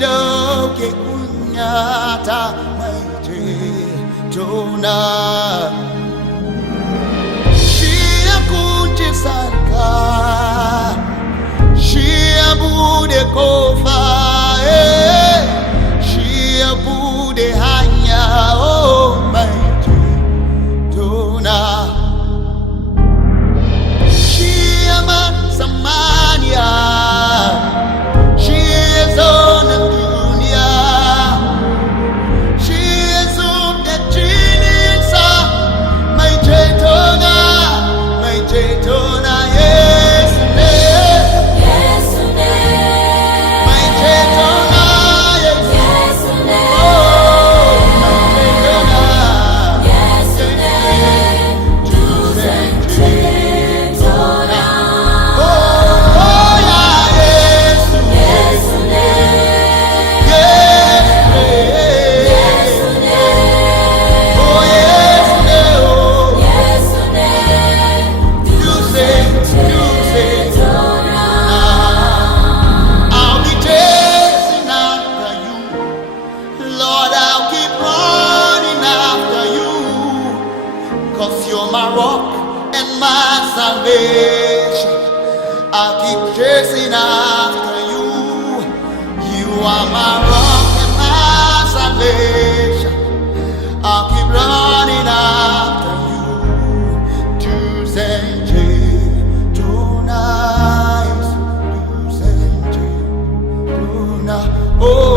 Doke kunyata maite tona Shia kunje sarka Shia bude kofa Shia bude hanya oh maite tona Shia man samania You're my rock and my salvation. I'll keep chasing after you. You are my rock and my salvation. I'll keep running after you. Tuesday, tonight, Tuesday, tonight. Oh.